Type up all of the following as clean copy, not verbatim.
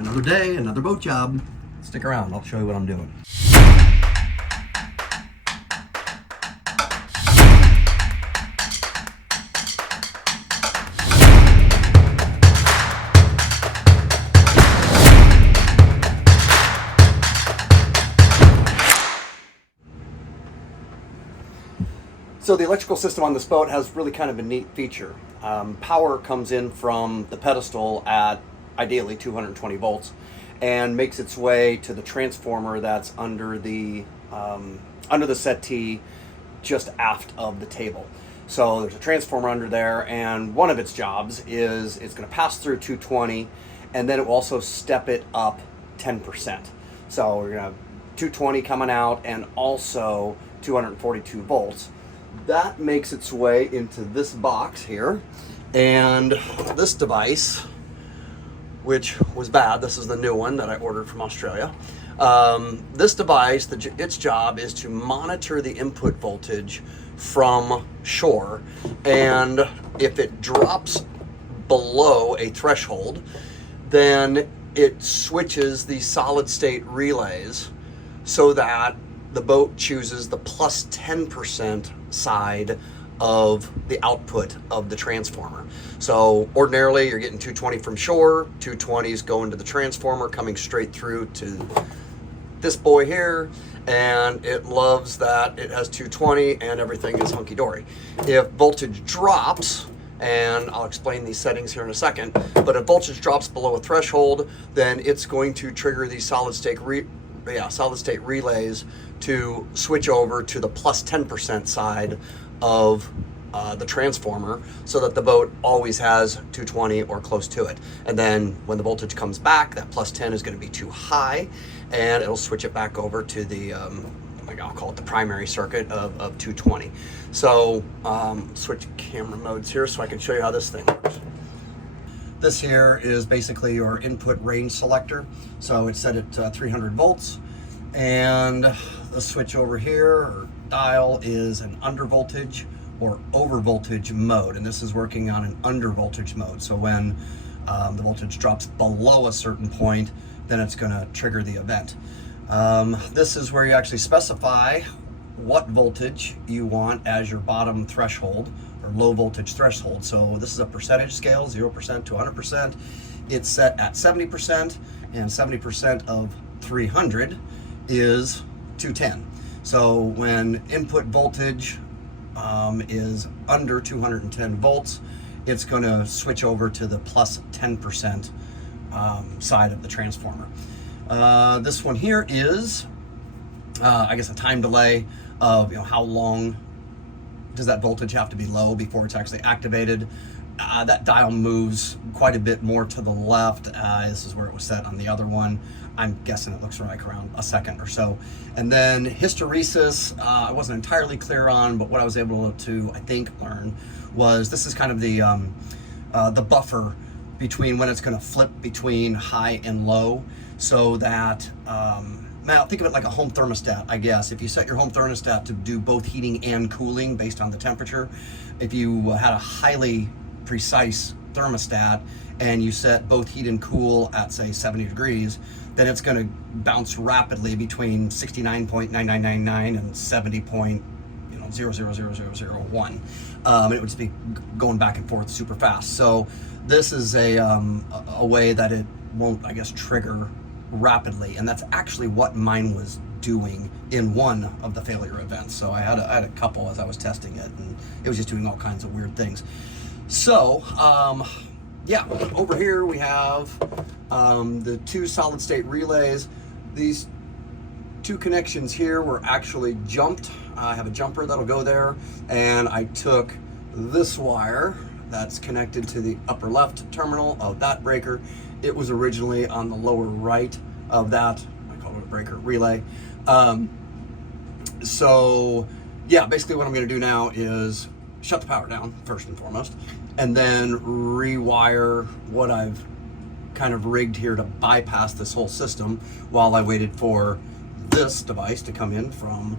Another day, another boat job. Stick around, I'll show you what I'm doing. So the electrical system on this boat has really kind of a neat feature. Power comes in from the pedestal at ideally 220 volts and makes its way to the transformer that's under the settee just aft of the table. So there's a transformer under there, and one of its jobs is it's going to pass through 220, and then it will also step it up 10%. So we're going to have 220 coming out and also 242 volts. That makes its way into this box here, and this device, which was bad, this is the new one that I ordered from Australia. This device, its job is to monitor the input voltage from shore, and if it drops below a threshold, then it switches the solid state relays so that the boat chooses the plus 10% side of the output of the transformer. So ordinarily you're getting 220 from shore, 220s going to the transformer, coming straight through to this boy here, and it loves that it has 220 and everything is hunky-dory. If voltage drops, and I'll explain these settings here in a second, but if voltage drops below a threshold, then it's going to trigger these solid state relays to switch over to the plus 10% side of the transformer, so that the boat always has 220 or close to it. And then when the voltage comes back, that plus 10 is going to be too high, and it'll switch it back over to the I'll call it the primary circuit of 220. So switch camera modes here so I can show you how this thing works. This here is basically your input range selector. So it's set at 300 volts, and the switch over here or dial is an under voltage or over voltage mode, and this is working on an under voltage mode. So when the voltage drops below a certain point, then it's going to trigger the event. This is where you actually specify what voltage you want as your bottom threshold or low voltage threshold. So this is a percentage scale, 0% to 100%. It's set at 70%, and 70% of 300 is 210. So when input voltage is under 210 volts, it's going to switch over to the plus 10% side of the transformer. This one here is, I guess, a time delay of how long does that voltage have to be low before it's actually activated. That dial moves quite a bit more to the left. This is where it was set on the other one. I'm guessing it looks like around a second or so. And then hysteresis, I wasn't entirely clear on, but what I was able to, I think, learn was this is kind of the buffer between when it's going to flip between high and low, so that now think of it like a home thermostat, I guess. If you set your home thermostat to do both heating and cooling based on the temperature, if you had a highly precise thermostat and you set both heat and cool at, say, 70 degrees, then it's going to bounce rapidly between 69.9999 and 70.00001. And it would just be going back and forth super fast. So this is a way that it won't, I guess, trigger rapidly, and that's actually what mine was doing in one of the failure events. So I had a couple as I was testing it, and it was just doing all kinds of weird things. So yeah, over here we have the two solid state relays. These two connections here were actually jumped. I have a jumper that'll go there, and I took this wire that's connected to the upper left terminal of that breaker. It was originally on the lower right of that, I call it a breaker relay. So yeah, basically what I'm going to do now is shut the power down first and foremost, and then rewire what I've kind of rigged here to bypass this whole system while I waited for this device to come in from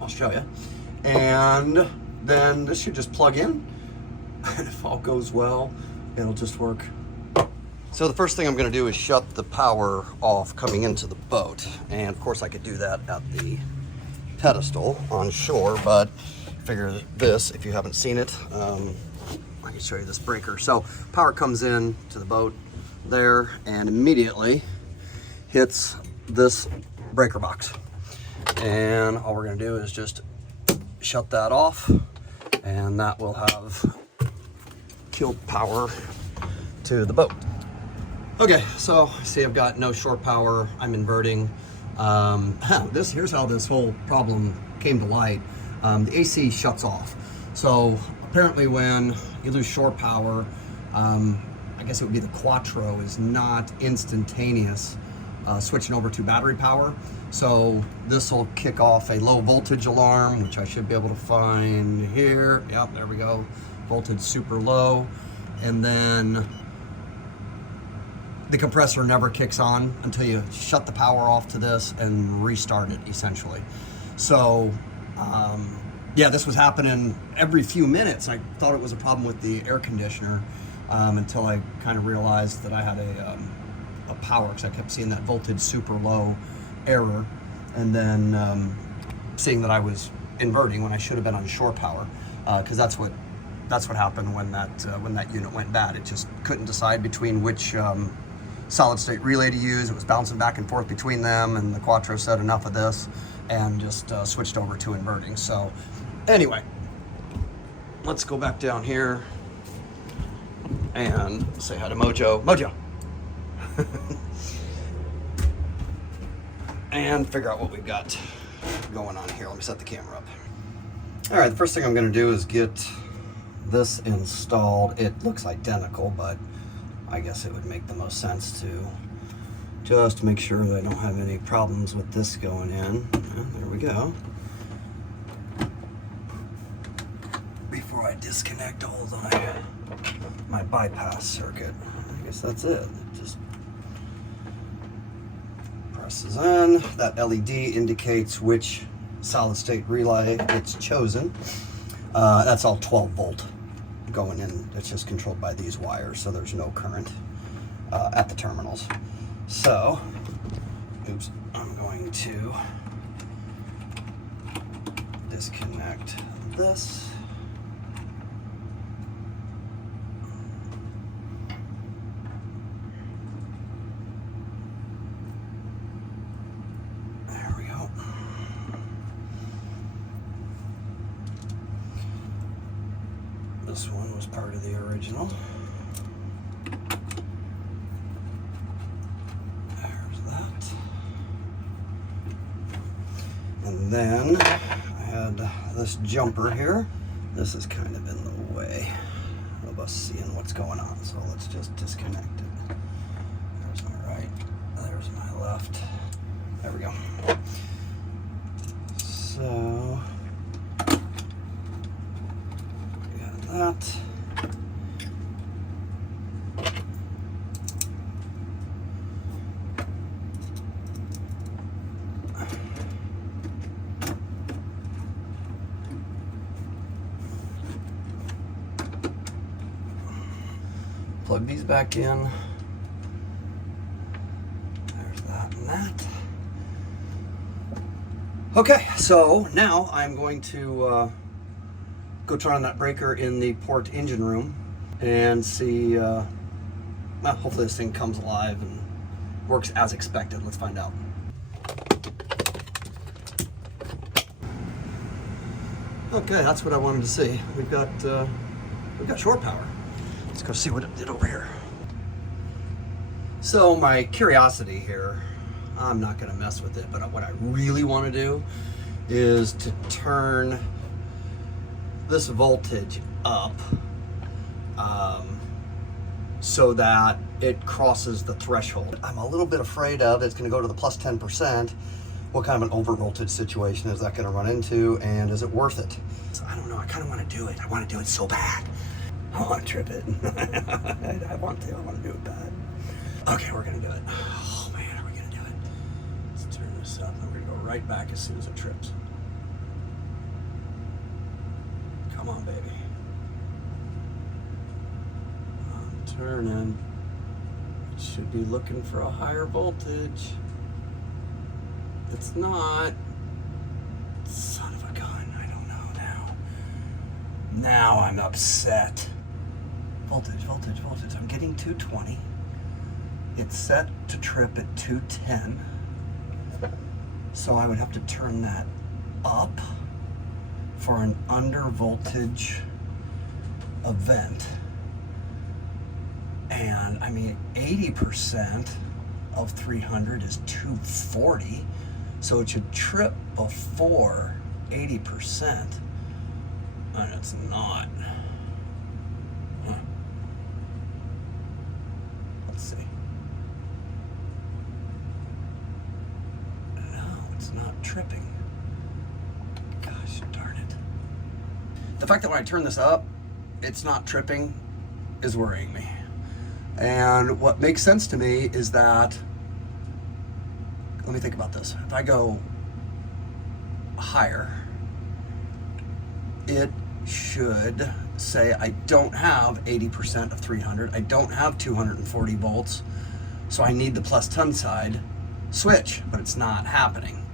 Australia. And then this should just plug in, and if all goes well, it'll just work So the first thing I'm going to do is shut the power off coming into the boat. And of course I could do that at the pedestal on shore, but figure this, if you haven't seen it, I can show you this breaker. So power comes in to the boat there and immediately hits this breaker box. And all we're going to do is just shut that off, and that will have killed power to the boat. Okay, so see I've got no shore power, I'm inverting. Here's how this whole problem came to light. The AC shuts off. So apparently when you lose shore power, I guess it would be the Quattro is not instantaneous switching over to battery power. So this will kick off a low voltage alarm, which I should be able to find here. Yep, there we go. Voltage super low. And then the compressor never kicks on until you shut the power off to this and restart it, essentially. So yeah, this was happening every few minutes. I thought it was a problem with the air conditioner until I kind of realized that I had a power, because I kept seeing that voltage super low error, and then seeing that I was inverting when I should have been on shore power, because that's what happened when that unit went bad. It just couldn't decide between which solid state relay to use. It was bouncing back and forth between them, and the Quattro said enough of this and just switched over to inverting. So anyway, let's go back down here and say hi to Mojo. Mojo! And figure out what we've got going on here. Let me set the camera up. All right, the first thing I'm going to do is get this installed. It looks identical, but I guess it would make the most sense to just make sure that I don't have any problems with this going in. There we go. Before I disconnect all of my bypass circuit. I guess that's it. Just presses in. That LED indicates which solid state relay it's chosen. That's all 12 volt going in. It's just controlled by these wires, so there's no current at the terminals. So, oops, I'm going to disconnect this. There we go. This one was part of the original. And then I had this jumper here. This is kind of in the way of us seeing what's going on, so let's just disconnect it. There's my right, there's my left. There we go. So, got that. Plug these back in. There's that and that. Okay, so now I'm going to go turn on that breaker in the port engine room and see, well, hopefully this thing comes alive and works as expected. Let's find out. Okay, that's what I wanted to see. We've got shore power. Let's go see what it did over here. So my curiosity here, I'm not gonna mess with it, but what I really wanna do is to turn this voltage up so that it crosses the threshold. I'm a little bit afraid of it's gonna go to the plus 10%. What kind of an over voltage situation is that gonna run into, and is it worth it? So I don't know, I kinda wanna do it. I wanna do it so bad. I want to trip it. I want to do it bad. Okay, we're gonna do it. Oh man, are we gonna do it? Let's turn this up and we're gonna go right back as soon as it trips. Come on, baby. I'm turning. should be looking for a higher voltage. It's not. Son of a gun, I don't know now. Now I'm upset. Voltage, voltage, voltage. I'm getting 220. It's set to trip at 210. So I would have to turn that up for an under voltage event. And I mean, 80% of 300 is 240. So it should trip before 80%. And it's not. Huh. Let's see. No, it's not tripping. Gosh darn it. The fact that when I turn this up, it's not tripping is worrying me. And what makes sense to me is that, let me think about this. If I go higher, it should say I don't have 80% of 300. I don't have 240 volts. So I need the plus 10 side switch, but it's not happening.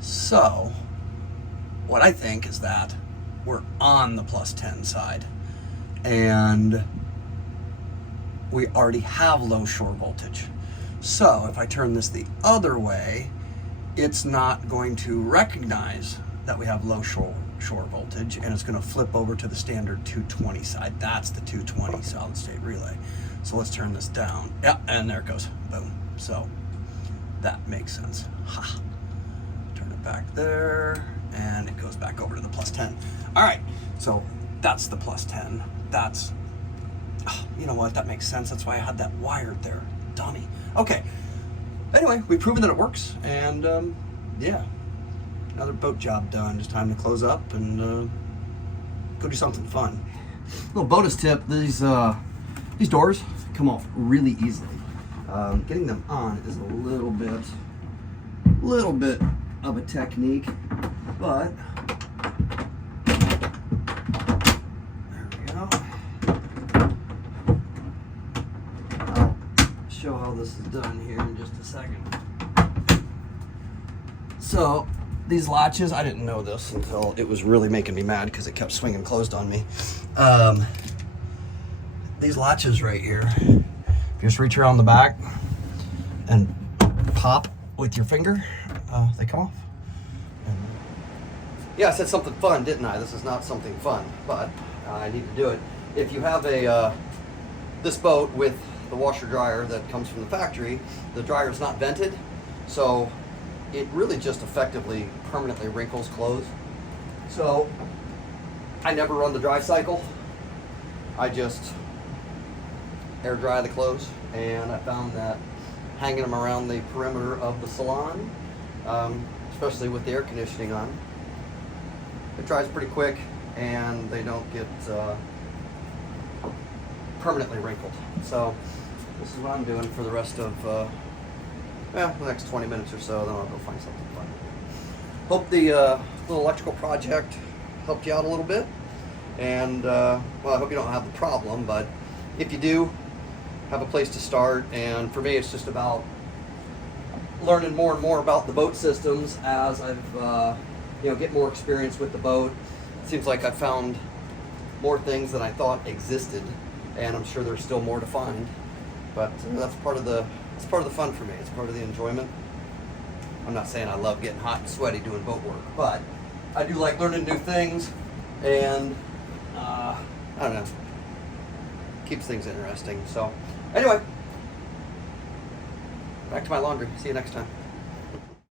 So what I think is that we're on the plus 10 side and we already have low shore voltage. So if I turn this the other way, it's not going to recognize that we have low shore voltage, and it's going to flip over to the standard 220 side. That's the 220 solid state relay. So let's turn this down. Yeah, and there it goes. Boom. So that makes sense. Ha. Turn it back there, and it goes back over to the plus 10. All right, so that's the plus 10. That's, you know what, that makes sense. That's why I had that wired there. Dummy. Okay. Anyway, we've proven that it works, and yeah, another boat job done. Just time to close up and go do something fun. Little bonus tip: these doors come off really easily. Getting them on is a little bit of a technique, but there we go. I'll show how this is done here in just a second. So these latches, I didn't know this until it was really making me mad because it kept swinging closed on me. These latches right here, if you just reach around the back and pop with your finger, they come off. And yeah, I said something fun, didn't I? This is not something fun, but I need to do it. If you have this boat with the washer dryer that comes from the factory, the dryer is not vented, so it really just effectively permanently wrinkles clothes. So I never run the dry cycle. I just air dry the clothes, and I found that hanging them around the perimeter of the salon, especially with the air conditioning on, it dries pretty quick and they don't get permanently wrinkled. So this is what I'm doing for the rest of the next 20 minutes or so, then I'll go find something fun. Hope the little electrical project helped you out a little bit. And, well, I hope you don't have the problem, but if you do, have a place to start. And for me, it's just about learning more and more about the boat systems as I've, get more experience with the boat. It seems like I've found more things than I thought existed, and I'm sure there's still more to find. But that's part of the fun for me. It's part of the enjoyment. I'm not saying I love getting hot and sweaty doing boat work, but I do like learning new things, and I don't know, keeps things interesting. So anyway, back to my laundry. See you next time.